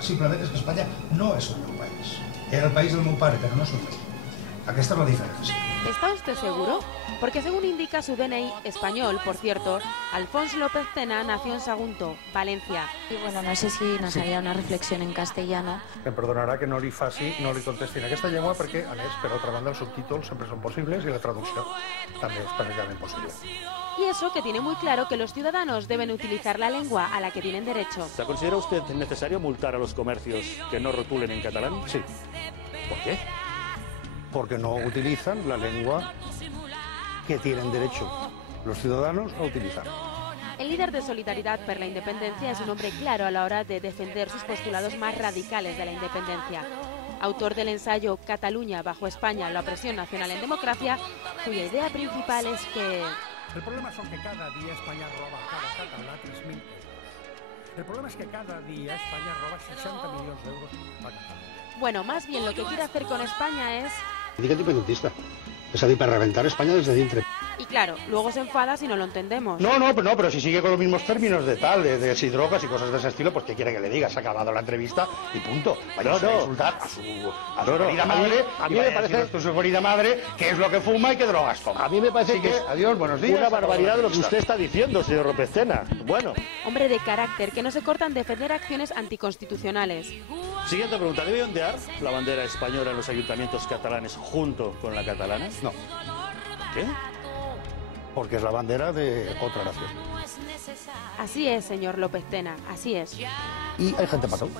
Simplement és que Espanya no és el meu país. Era el país del meu pare, però no és el meu. Aquesta és la diferència. ¿Está usted seguro? Porque según indica su DNI español, por cierto, Alfons López Tena nació en Sagunto, Valencia. Y bueno, no sé si nos haría una reflexión en castellano. Em perdonarà que no li contesti en aquesta llengua perquè, a més, per altra banda, els subtítols sempre són possibles i la traducció també és perfectament possible. Y eso que tiene muy claro que los ciudadanos deben utilizar la lengua a la que tienen derecho. ¿Se considera usted necesario multar a los comercios que no rotulen en catalán? Sí. ¿Por qué? Porque no utilizan la lengua que tienen derecho los ciudadanos a utilizar. El líder de Solidaridad per la Independencia es un hombre claro a la hora de defender sus postulados más radicales de la independencia. Autor del ensayo Cataluña bajo España, la opresión nacional en democracia, cuya idea principal es que... El problema son que cada día España roba a cada català 3.000 euros. El problema es que cada día España roba 60 millones de euros a Cataluña. Bueno, más bien lo que quiere hacer con España es... Dic independentista. És a dir, per reventar Espanya des de dintre. Y claro, luego se enfada si no lo entendemos. No, pero si sigue con los mismos términos de tal, de si drogas y cosas de ese estilo, pues ¿qué quiere que le diga? Se ha acabado la entrevista y punto. Vaya a insultar a su querida madre, a mí me parece a su querida madre qué es lo que fuma y qué drogas toma. A mí me parece que adiós, buenos días. Una barbaridad de lo que usted está diciendo, señor López Tena. Bueno. Hombre de carácter que no se corta en defender acciones anticonstitucionales. Siguiente pregunta. ¿Debe ondear la bandera española en los ayuntamientos catalanes junto con la catalana? No. ¿Qué? Porque es la bandera de otra nación. Así es, señor López Tena, así es. Y hay gente para todo.